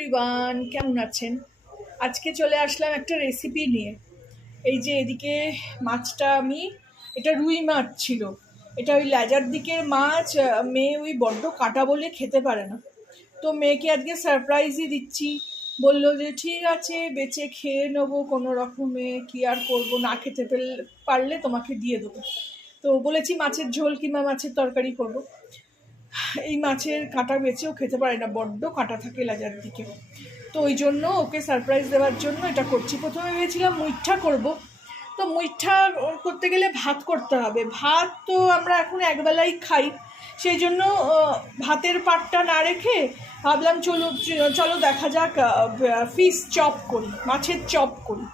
Everyone, কেমন আছেন? আজকে চলে আসলাম একটা রেসিপি নিয়ে। এই যে এদিকে মাছটা এটা রুই মাছ ছিল। এটা ওই লেজার দিকের মাছ। মেয়ে ওই বড্ড কাটা বলে খেতে পারে না। তো মেয়েকে আজকে সারপ্রাইজই দিচ্ছি। বললো যে ঠিক আছে, বেঁচে খেয়ে নেবো কোনো রকমে, কি আর করবো, না খেতে পারলে তোমাকে দিয়ে দেবো। তো বলেছি মাছের ঝোল কিংবা মাছের তরকারি করবো। এই মাছের কাঁটা বেছেও খেতে পারে না, বড্ড কাঁটা থাকে লেজার দিকে। তো ওই জন্য ওকে সারপ্রাইজ দেওয়ার জন্য এটা করছি। প্রথমে ভেবেছিলাম মুইঠা করব। তো মুইঠা করতে গেলে ভাত করতে হবে। ভাত তো আমরা এখন একবেলাই খাই, সেই জন্য ভাতের পাটটা না রেখে ভাবলাম চলো দেখা যাক ফিশ চপ করি, মাছের চপ করি।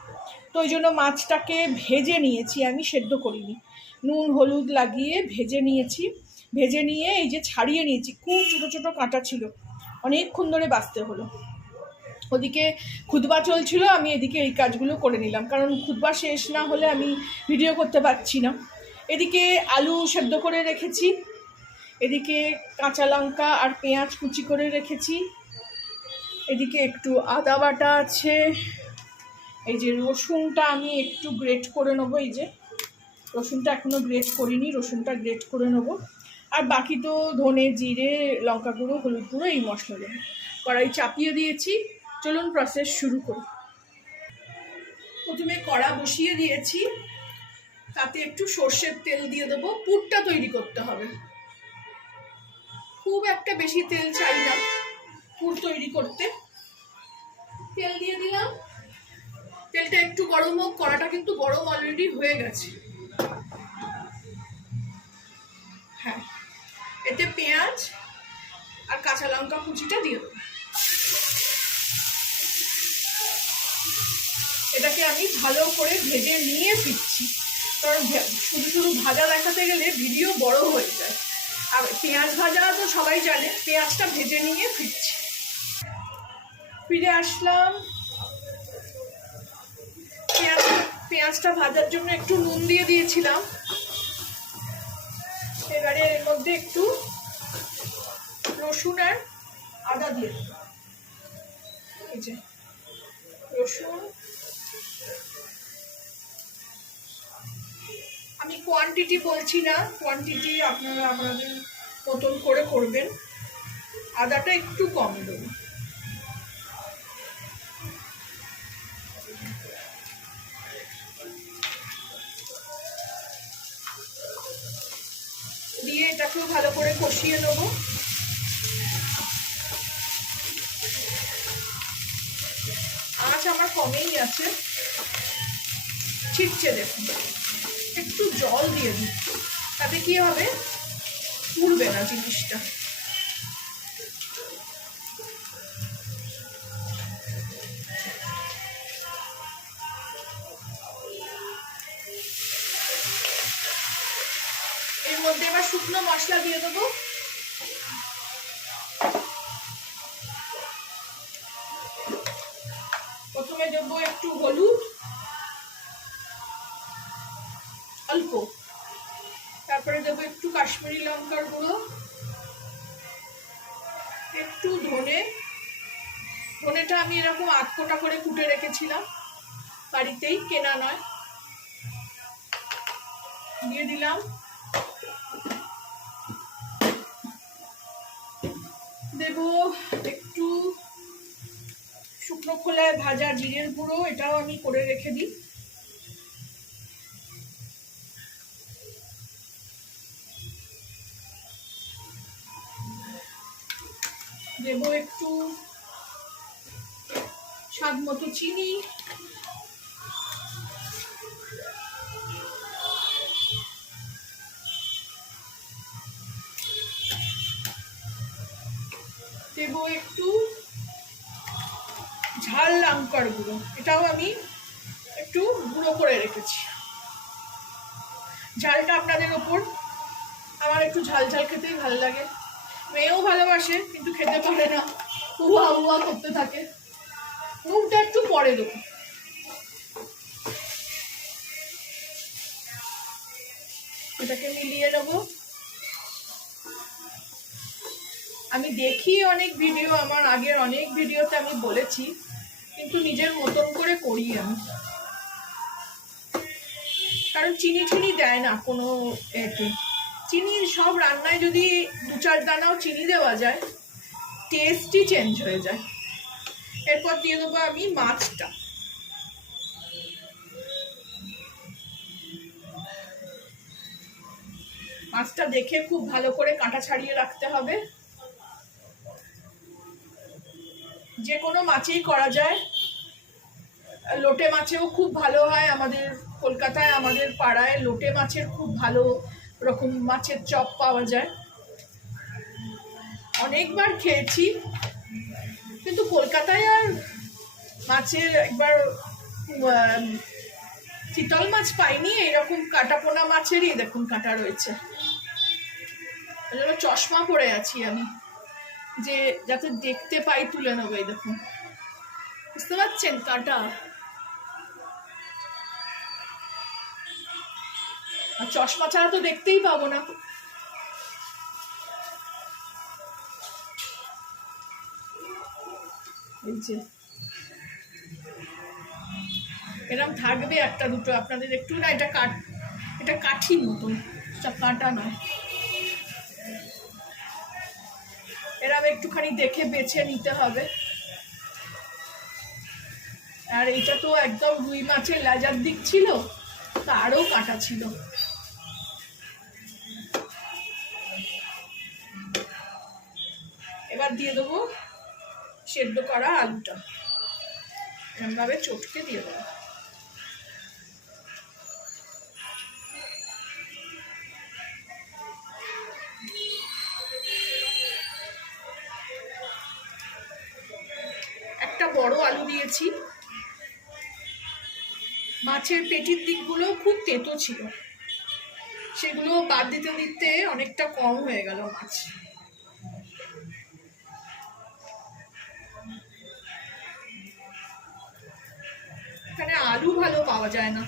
তো ওই জন্য মাছটাকে ভেজে নিয়েছি, আমি সেদ্ধ করিনি। নুন হলুদ লাগিয়ে ভেজে নিয়েছি। ভেজে নিয়ে এই যে ছাড়িয়ে নিয়েছি, খুব ছোটো ছোটো কাঁটা ছিল, অনেকক্ষণ ধরে বাছতে হলো। ওদিকে খুতবা চলছিল, আমি এদিকে এই কাজগুলো করে নিলাম, কারণ খুতবা শেষ না হলে আমি ভিডিও করতে পারছি না। এদিকে আলু সেদ্ধ করে রেখেছি, এদিকে কাঁচা লঙ্কা আর পেঁয়াজ কুচি করে রেখেছি, এদিকে একটু আদা বাটা আছে, এই যে রসুনটা আমি একটু গ্রেট করে নেবো। এই যে রসুনটা এখনও গ্রেট করিনি, রসুনটা গ্রেট করে নেবো। আর বাকি তো ধনে জিরে লঙ্কা গুঁড়ো হলুদ গুঁড়ো এই মশলা দেবো। কড়াই চাপিয়ে দিয়েছি, চলুন প্রসেস শুরু করি। প্রথমে কড়া বসিয়ে দিয়েছি, তাতে একটু সর্ষের তেল দিয়ে দেবো। পুরটা তৈরি করতে হবে, খুব একটা বেশি তেল চাই না পুর তৈরি করতে। তেল দিয়ে দিলাম, তেলটা একটু গরম হোক। কড়াটা কিন্তু গরম অলরেডি হয়ে গেছে। হ্যাঁ, এতে পেঁয়াজ আর কাঁচা লঙ্কা কুচিটা দিয়ে দেবো। এটাকে আমি ভালো করে ভেজে নিয়ে ফিরছি, কারণ শুধু শুধু ভাজা দেখাতে গেলে ভিডিও বড় হয়ে যায়। আর পেঁয়াজ ভাজা তো সবাই জানে, পেঁয়াজটা ভেজে নিয়ে ফিরছি। ফিরে আসলাম। পেঁয়াজটা ভাজার জন্য একটু নুন দিয়ে দিয়েছিলাম। এবারে এর মধ্যে একটু রসুন আর আদা দিয়ে দেব। এই যে রসুন, আমি কোয়ান্টিটি বলছি না, কোয়ান্টিটি আপনারা আপনাদের মতন করে করবেন। আদাটা একটু কম দেবো। দিয়ে এটাকেও ভালো করে কষিয়ে নেবো। আঁচ আমার কমেই আছে, ছিটছে দেখুন। একটু জল দিয়ে দিই, তাতে কি হবে, পুড়বে না জিনিসটা। এর মধ্যে এবার শুকনো মশলা দিয়ে দেবো। প্রথমে দেবো একটু হলুদ অল্প, তারপরে দেবো একটু কাশ্মীরি লঙ্কার গুঁড়ো, একটু ধনেটা আমি এরকম 8 কোটা করে কুটে রেখেছিলাম, বাড়িতেই, কেনা নয়। দিয়ে দিলাম। দেব একটু শুকনো খোলায় ভাজা জিরের গুঁড়ো, এটাও আমি করে রেখে দিই। দেব একটু স্বাদ মতো চিনি, দেব একটু ঝাল লঙ্কার গুঁড়ো, এটাও আমি একটু গুঁড়ো করে রেখেছি। ঝালটা আপনাদের ওপর, আমার একটু ঝাল ঝাল খেতেই ভালো লাগে। মেয়েও ভালোবাসে, কিন্তু খেতে পারে না, হুয়া হুয়া করতে থাকে। নুনটা একটু পরে দেবো। এটাকে মিলিয়ে নেবো। আমি দেখি অনেক ভিডিও, আমার আগের অনেক ভিডিওতে আমি বলেছি, কিন্তু নিজের মতন করে করি আমি। কারণ চিনি ঠিনি দেয় না কোনো এতে। চিনি সব রান্নায় যদি 2-4 দানাও চিনি দেওয়া যায়, টেস্টই চেঞ্জ হয়ে যায়। এরপর দিয়ে দেবো আমি মাছটা। মাছটা দেখে খুব ভালো করে কাঁটা ছাড়িয়ে রাখতে হবে। যে কোনো মাছেই করা যায়, লোটে মাছেও খুব ভালো হয়। আমাদের কলকাতায়, আমাদের পাড়ায় লোটে মাছের খুব ভালো রকম মাছের চপ পাওয়া যায়, অনেকবার খেয়েছি। কিন্তু কলকাতায় আর মাছের একবার চিতল মাছ পাইনি, এরকম কাটা পোনা মাছেরই দেখুন কাটা রয়েছে। চশমা পরে আছি আমি, যে যাতে দেখতে পাই তুলে নেবো। এই দেখুন, বুঝতে পারছেন কাটা। আর চশমা ছাড়া তো দেখতেই পাবো না। এই যে এরকম থাকবে একটা দুটো, আপনাদের একটু না, এটা কাঠির মতন, কাঁটা নয়। এরকম একটুখানি দেখে বেছে নিতে হবে। আর এটা তো একদম রুই মাছের লেজার দিক ছিল, তা আরও কাটা ছিল। এবার দিয়ে দেবো সেদ্ধ করা আলুটা, এরকম ভাবে চটকে দিয়ে দেবো। একটা বড় আলু দিয়েছি। মাছের পেটির দিকগুলো খুব তেতো ছিল, সেগুলো বাদ দিতে দিতে অনেকটা কম হয়ে গেল মাছ। এখানে আলু ভালো পাওয়া যায় না,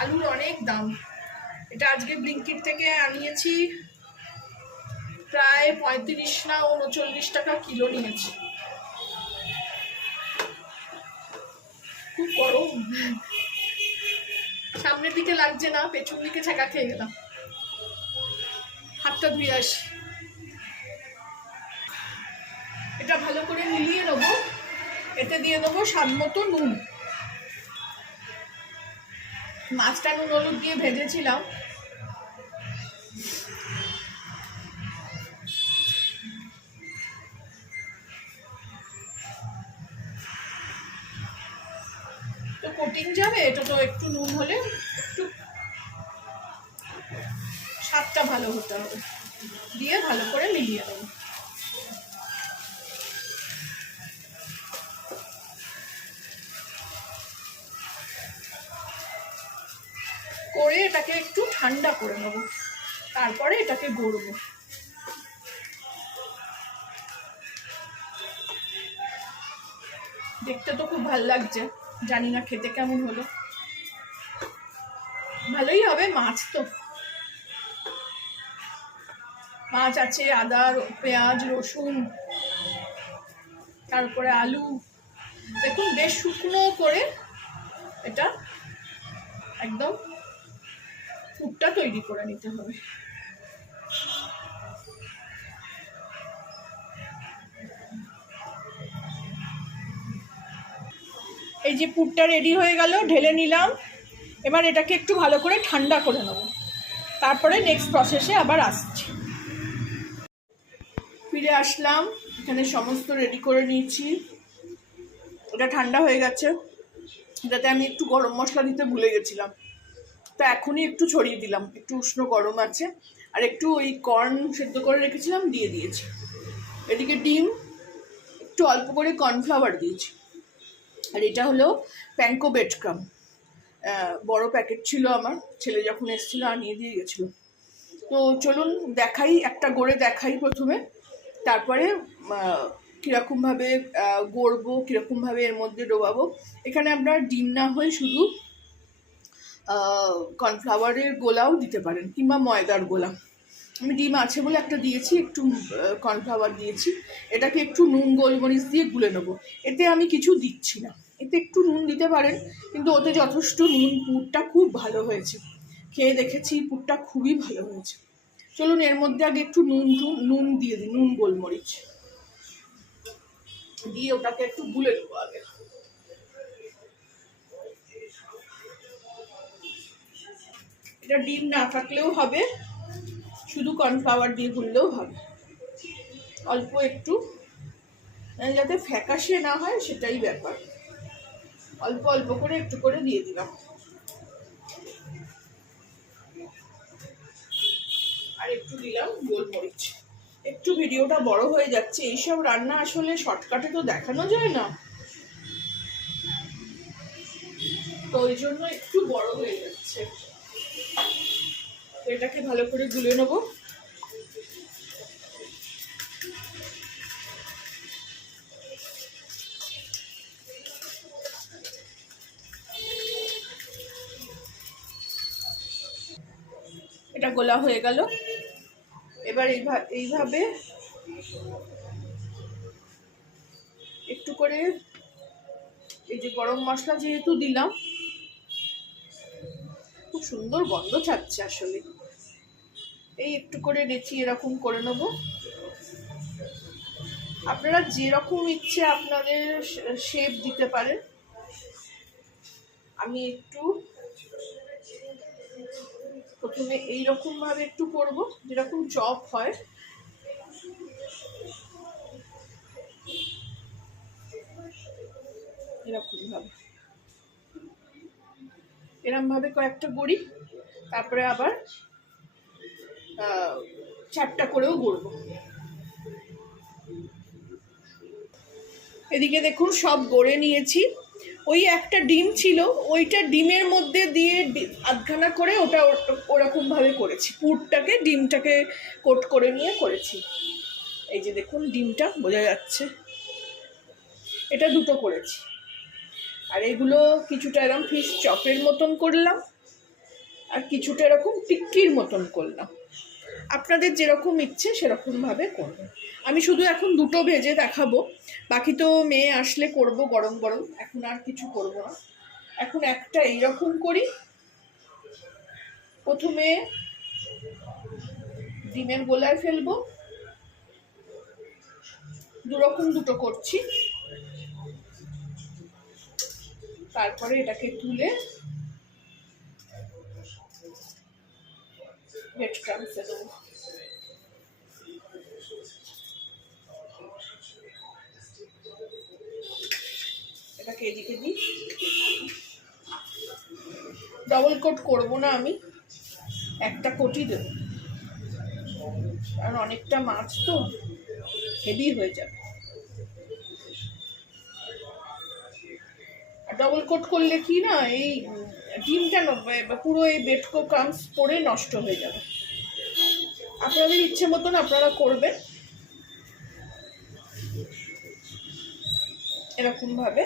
আলুর অনেক দাম। এটা আজকে ব্লিঙ্কিট থেকে আনিয়েছি, প্রায় 35 না 39 টাকা কিলো নিয়েছি। খুব গরম, সামনের দিকে লাগছে না, পেছন দিকে ছেঁকা খেয়ে গেলাম। হাতটা ধুয়ে আসি। এটা ভালো করে মিলিয়ে নেবো। এতে দিয়ে দেবো স্বাদ মতো নুন। মাছটা নুন হলুদ দিয়ে ভেজেছিলাম, তো কোটিং যাবে, এটা তো একটু নুন হলে একটু স্বাদটা ভালো হতে হবে। দিয়ে ভালো করে মিলিয়ে দেবো। করে এটাকে একটু ঠান্ডা করে নেবো, তারপরে এটাকে গড়বো। দেখতে তো খুব ভালো লাগছে, জানি না খেতে কেমন হলো। ভালোই হবে, মাছ তো। মাছ আছে, আদা পেঁয়াজ রসুন, তারপরে আলু। দেখুন বেশ শুকনো করে এটা একদম পুরটা তৈরি করে নিতে হবে। এই যে পুরটা রেডি হয়ে গেল, ঢেলে নিলাম। এবার এটাকে একটু ভালো করে ঠান্ডা করে নেব, তারপরে নেক্সট প্রসেসে আবার আসছি। ফিরে আসলাম, এখানে সমস্ত রেডি করে নিয়েছি। এটা ঠান্ডা হয়ে গেছে। এটাতে আমি একটু গরম মশলা দিতে ভুলে গেছিলাম, তো এখনই একটু ছড়িয়ে দিলাম। একটু উষ্ণ গরম আছে, আর একটু ওই কর্ন সেদ্ধ করে রেখেছিলাম দিয়ে দিয়েছি। এদিকে ডিম, একটু অল্প করে কর্নফ্লাওয়ার দিয়েছি। আর এটা হলো প্যাঙ্কো ব্রেড ক্রাম্ব, বড় প্যাকেট ছিল আমার, ছেলে যখন এসেছিল আনিয়ে দিয়ে গেছিলো। তো চলুন দেখাই, একটা গড়ে দেখাই প্রথমে, তারপরে কীরকমভাবে গড়বো, কীরকমভাবে এর মধ্যে ডোবাবো। এখানে আপনার ডিম না হয়ে শুধু কর্নফ্লাওয়ারের গোলাও দিতে পারেন, কিংবা ময়দার গোলা। আমি ডিম আছে বলে একটা দিয়েছি, একটু কর্নফ্লাওয়ার দিয়েছি। এটাকে একটু নুন গোলমরিচ দিয়ে গুলে নেবো। এতে আমি কিছু দিচ্ছি না, এতে একটু নুন দিতে পারেন, কিন্তু ওতে যথেষ্ট নুন। পুরটা খুব ভালো হয়েছে, খেয়ে দেখেছি পুরটা খুবই ভালো হয়েছে। চলুন এর মধ্যে আগে একটু নুন দিয়ে দিই, নুন গোলমরিচ দিয়ে ওটাকে একটু গুলে নেবো আগে। এটা ডিম না থাকলেও হবে, শুধু কর্নফ্লাওয়ার দিয়ে গুললেও হবে। অল্প একটু, যাতে ফ্যাকাশে না হয় সেটাই ব্যাপার। অল্প অল্প করে একটু করে দিয়ে দিলাম। আর একটু দিলাম গোলমরিচ। একটু ভিডিওটা বড় হয়ে যাচ্ছে, এইসব রান্না আসলে শর্টকাটে তো দেখানো যায় না, তো ওই জন্য একটু বড় হয়ে যাচ্ছে। এটাকে ভালো করে গুলে নেবো। এটা গোলা হয়ে গেল। এবার এইভাবে একটু করে, এই যে গরম মশলা যেহেতু দিলাম, খুব সুন্দর গন্ধ ছাড়ছে আসলে। এই একটু করে নেচি এরকম করে নেব। আপনারা যেরকম ইচ্ছে আপনাদের শেপ দিতে পারেন। আমি একটু প্রথমে এইরকম ভাবে একটু করব, যেরকম চপ হয়। এরকম ভাবে কয়েকটা গড়ি, তারপরে আবার চারটা করেও গড়ব। এদিকে দেখুন সব গড়ে নিয়েছি। ওই একটা ডিম ছিল, ওইটা ডিমের মধ্যে দিয়ে আধখানা করে ওটা ওরকম ভাবে করেছি, পুরটাকে ডিমটাকে কোট করে নিয়ে করেছি। এই যে দেখুন ডিমটা বোঝা যাচ্ছে, এটা দুটো করেছি। আর এগুলো কিছুটা এরকম ফিশ চপের মতন করলাম, আর কিছুটা এরকম টিক্কির মতন করলাম। আপনাদের যেরকম ইচ্ছে সেরকম ভাবে করবেন। আমি শুধু এখন দুটো ভেজে দেখাবো, বাকি তো মেয়ে আসলে করব গরম গরম, এখন আর কিছু করব না। এখন একটা এইরকম করি, প্রথমে ডিমের গোলায় ফেলবো, দুরকম দুটো করছি, তারপরে এটাকে তুলে ব্রেড ক্রাম্বসে দেবো। এটাকে এদিকে দিই। ডবল কোট করবো না আমি, একটা কোটই দেবো, কারণ অনেকটা মাছ তো হেভি হয়ে যাবে। ডবল কোট করলে কি না, এই ডিমটা পুরো এই ব্রেড ক্রাম্বস পরে নষ্ট হয়ে যাবে। আপনাদের ইচ্ছে মতন আপনারা করবেন এরকম ভাবে।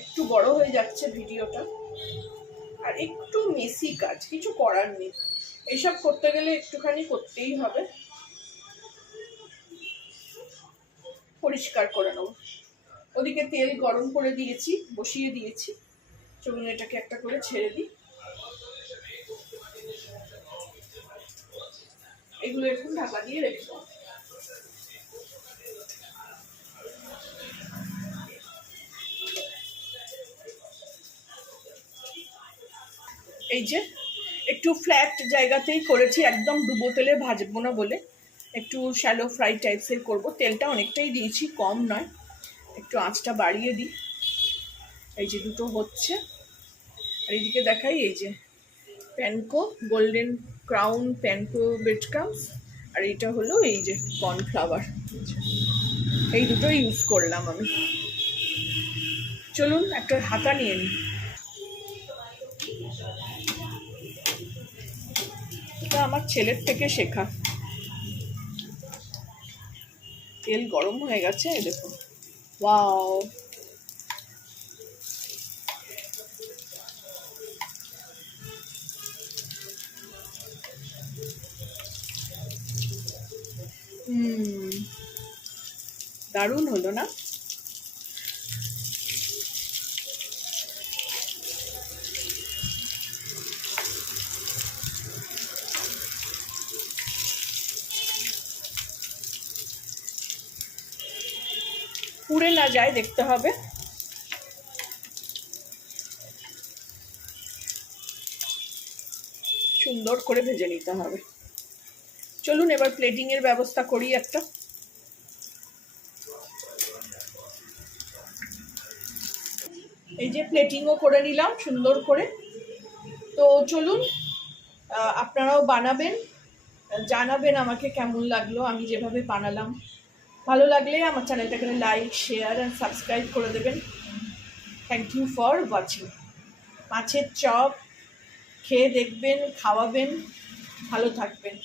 একটু বড় হয়ে যাচ্ছে ভিডিওটা, আর একটু মেসি কাজ, কিছু করার নেই, এইসব করতে গেলে একটুখানি করতেই হবে। পরিষ্কার করে নেব। ওদিকে তেল গরম করে দিয়েছি, বসিয়ে দিয়েছি। চলুন এটাকে একটা করে ছেড়ে দিই। এগুলো এখন ঢাকা দিয়ে রেখে দেবো। এই যে একটু ফ্ল্যাট জায়গাতেই করেছি, একদম ডুবো তেলে ভাজবো না বলে, একটু শ্যালো ফ্রাই টাইপসের করবো। তেলটা অনেকটাই দিয়েছি, কম নয়, একটু আঁচটা বাড়িয়ে দিই। এই যে দুটো হচ্ছে। আর এইদিকে দেখাই, এই যে panko golden crown panko bread crumbs, আর এইটা হলো এই যে কর্নফ্লাওয়ার। এই দুটো ইউজ করলাম আমি। চলুন একটা হাতা নিয়ে নিই। এটা আমার ছেলের থেকে শেখা। তেল গরম হয়ে গেছে, দেখুন ওয়াও, দারুণ হলো না? পুড়ে না যায় দেখতে হবে। সুন্দর করে ভেজে নিতে হবে। চলুন এবার প্লেটিং এর ব্যবস্থা করি একটা। এই যে প্লেটিংও করে নিলাম সুন্দর করে। তো চলুন আপনারাও বানাবেন, জানাবেন আমাকে কেমন লাগলো আমি যেভাবে বানালাম। ভালো লাগলে আমার চ্যানেলটাকে লাইক, শেয়ার অ্যান্ড সাবস্ক্রাইব করে দেবেন। Thank you for watching. মাছের চপ খেয়ে দেখবেন, খাওয়াবেন, ভালো থাকবেন।